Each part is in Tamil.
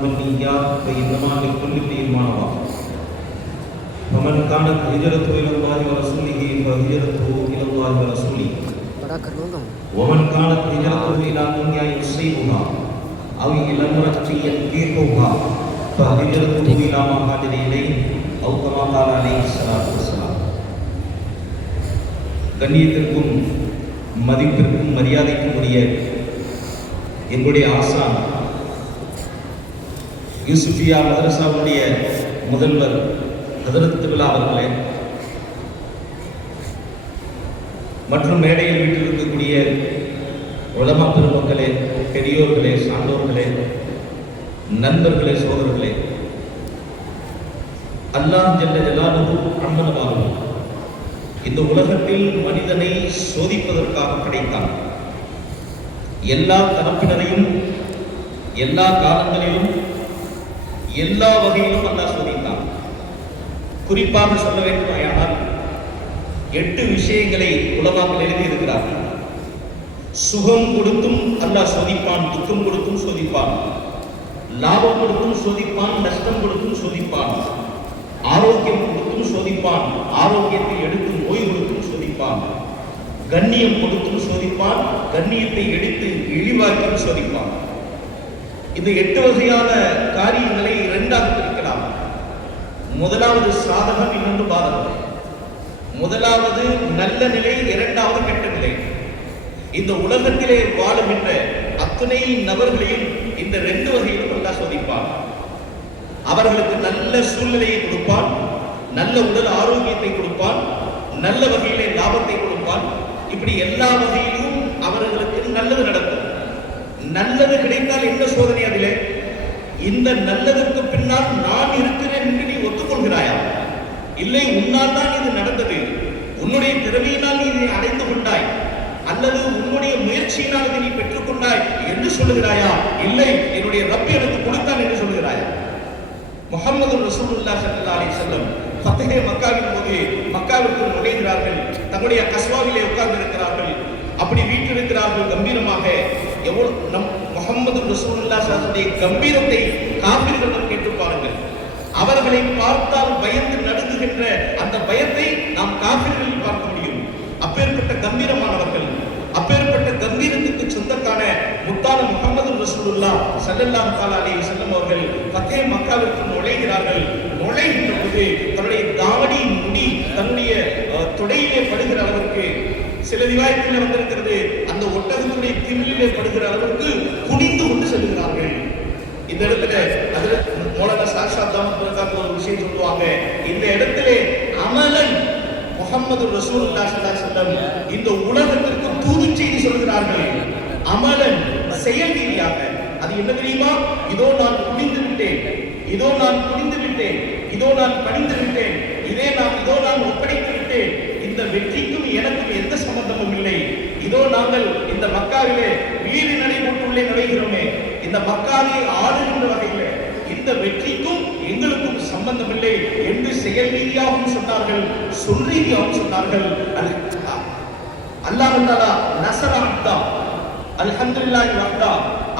بالنيات وإنما لكل امرئ ما نوى فمن كانت هجرته إلى الله ورسوله فهجرته إلى الله ورسوله ومن كانت هجرته إلى دنيا يصيبها أو إلى امرأة ينكحها فهجرته إلى ما هاجر إليه أو كما قال عليه الصلاة والسلام. கண்ணியத்திற்கும் மதிப்பிற்கும் மரியாதைக்கும் உரிய எங்களுடைய ஆசான் யூசுஃபியா மதரசாவுடைய முதல்வர் ஹதரத் திபிலா அவர்களே மற்றும் மேடையில் வீட்டில் இருக்கக்கூடிய உலமா பெருமக்களே, பெரியோர்களே, சான்றோர்களே, நண்பர்களே, சோதர்களே, அல்லாஹ் ஜல்ல ஜலாலுஹு அம்மனவாஹு இந்த உலகத்தில் மனிதனை சோதிப்பதற்காக படைத்தான். எல்லா தரப்பினரையும் எல்லா காலங்களிலும் எல்லா வகையிலும் அல்லாஹ் சோதித்தான். குறிப்பாக சொல்ல வேண்டுமானால் 8 விஷயங்களை உலமாக்கள் எழுதியிருக்கிறார்கள். சுகம் கொடுத்தும் அல்லாஹ் சோதிப்பான், துக்கம் கொடுத்தும் சோதிப்பான், லாபம் கொடுத்தும் சோதிப்பான், நஷ்டம் கொடுத்தும் சோதிப்பான், ஆரோக்கியம் கொடுத்தும் சோதிப்பான், ஆரோக்கியத்தை எடுத்து நோய் கொடுத்தும் சோதிப்பான், கண்ணியம் கொடுத்தும் சோதிப்பான், கண்ணியத்தை எடுத்து இழிவாக்கியும் சோதிப்பான். இந்த 8 வகையான காரியங்களை 2ஆக பிரிக்கலாம். முதலாவது சாதகம், இன்னொன்று பாதகம். முதலாவது நல்ல நிலை, 2வது கெட்ட நிலை. இந்த உலகத்திலே வாழுகின்ற அத்தனை நபர்களையும் இந்த 2 வகையிலும் அல்லாஹ் சோதிப்பான். அவர்களுக்கு நல்ல சூழ்நிலையை கொடுப்பான், நல்ல உடல் ஆரோக்கியத்தை கொடுப்பான், நல்ல வகையிலே லாபத்தை கொடுப்பான். இப்படி எல்லா வகையிலும் அவர்களுக்கு நல்லது நடக்கும். நல்லது கிடைத்தால் என்ன சோதனை அதிலே? இந்த நல்லதற்கு பின்னால் நான் இருக்கிறேன் என்று நீ ஒத்துக்கொள்கிறாயா? இல்லை, உன்னால் தான் இது நடந்தது, உன்னுடைய திறமையினால் நீ இதை அடைந்து கொண்டாய், அல்லது உன்னுடைய முயற்சியினால் இதை நீ பெற்றுக்கொண்டாய் என்று சொல்லுகிறாயா? இல்லை, என்னுடைய ரப்பி எனக்கு கொடுத்தான் என்று சொல்லுகிறாயா? முஹம்மது ரசூலுல்லாஹி ஸல்லல்லாஹு அலைஹி வஸல்லம் ஃபத்ஹே மக்காவின் போது மக்காவிற்கு நுழைகிறார்கள். தங்களுடைய கஸ்வாவிலே உட்கார்ந்து இருக்கிறார்கள். அப்படி வீற்றிருக்கிறார்கள் கம்பீரமாக. எவ்வளவு முஹம்மது ரசூலுல்லாஹி ஸல்லல்லாஹு அலைஹி வஸல்லம் கம்பீரத்தை காபிர்களிடம் கேட்டு பாருங்கள். அவர்களை பார்த்தால் பயந்து நடுங்குகின்ற அந்த பயத்தை நாம் காபிர்களில் பார்க்க முடியும். அப்பேற்பட்ட கம்பீரமானவர்கள், அப்பேற்பட்ட கம்பீரத்துக்கு சொந்தக்கான முத்தான முஹம்மது ரசூலுல்லாஹி ஸல்லல்லாஹு அலைஹி வஸல்லம் அவர்கள் ஃபத்ஹே மக்காவிற்கு நுழைகிறார்கள். நுழைகின்ற போது தன்னுடைய தாடி முடி தன்னுடைய தொடையிலே படுகிற அளவுக்கு, சில ரிவாயத்தில் வந்திருக்கிறது அந்த ஒட்டகத்துடைய திமிலிலே படுகிற அளவுக்கு குனிந்து கொண்டு செல்கிறார்கள். இந்த இடத்துல அதுல மௌலானா சாக்ஷாத் தாமத் ஒரு விஷயம் சொல்லுவாங்க. இந்த இடத்திலே அமலன் முஹம்மது ரசூலுல்லாஹி ஸல்லல்லாஹு அலைஹி வஸல்லம் இந்த உலகத்திற்கு தூது செய்தி சொல்கிறார்கள். அமலன் செயல் ரீதியாக. அது என்ன தெரியுமா? இதோ நான் குனிந்து விட்டேன், இதோ நான் குனிந்து விட்டேன், இதோ நான் பணிந்து விட்டேன், இதோ நான் ஒப்படைத்து விட்டேன். இந்த வெற்றிக்கும் எனக்கும் எந்த சம்பந்தமும் இல்லை. இதோ நாங்கள் இந்த மக்காவிலே வீடு நடைபெற்றுள்ளே நுழைகிறோமே, இந்த மக்காவை ஆளுகின்ற வகையில் இந்த வெற்றிக்கும் எங்களுக்கும் சம்பந்தம் இல்லை என்று செயல் ரீதியாகவும் சொன்னார்கள், சொல் ரீதியாகவும் சொன்னார்கள். அல்லாஹ் தஆலா நஸர அப்தா அல்ஹம்துலில்லாஹி வஹ்தா.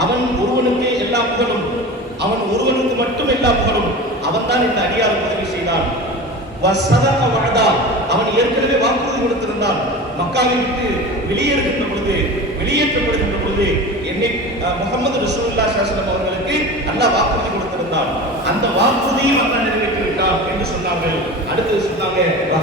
அவன் ஒருவனுக்கு எல்லா புகழும், அவன் ஒருவனுக்கு மட்டும் எல்லா புகழும். அவன் தான் இந்த அடியார் உதவி செய்தான். வஸதக வஅதா, அவன் ஏற்கனவே வாக்குறுதி கொடுத்திருந்தான். மக்காவை விட்டு வெளியேறுகின்ற பொழுது, வெளியேற்றப்படுகின்ற பொழுது என்னை முஹம்மது ரசூலுல்லாஹி ஸல்லல்லாஹு அலைஹி வஸல்லம் அவர்களுக்கு அல்லாஹ் வாக்குறுதி கொடுத்திருந்தான். அந்த வாக்குறுதியை அல்லாஹ் நிறைவேற்றி விட்டான் என்று சொன்னார்கள். அடுத்து சொன்னாங்க